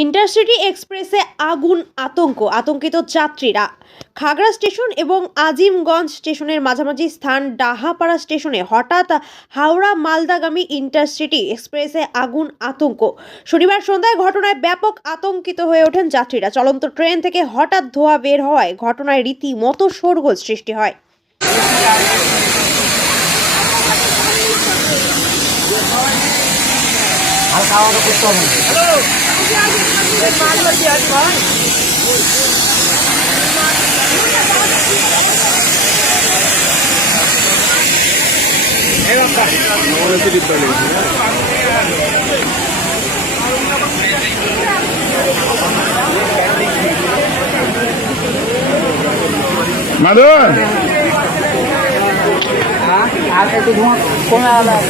Intercity এক্সপ্রেসে আগুন আতঙ্ক আতঙ্কিত যাত্রীরা। খাগড়া স্টেশন এবং আজিমগঞ্জ স্টেশনের মাঝামাঝি স্থান ডাহাপাড়া স্টেশনে হঠাৎ হাওড়া মালদাগামী ইন্টারসিটি এক্সপ্রেসে আগুন আতঙ্ক। শনিবার সন্ধ্যায় ঘটনায় ব্যাপক আতঙ্কিত হয়ে ওঠেন যাত্রীরা। চলন্ত ট্রেন থেকে হঠাৎ ধোঁয়া বের হওয়ায় ঘটনায় রীতিমতো শোরগোল সৃষ্টি হয়। হালকা আওয়াজ করতে হবে। Madu. Ah, ah é aku tu cuma, cuma lah.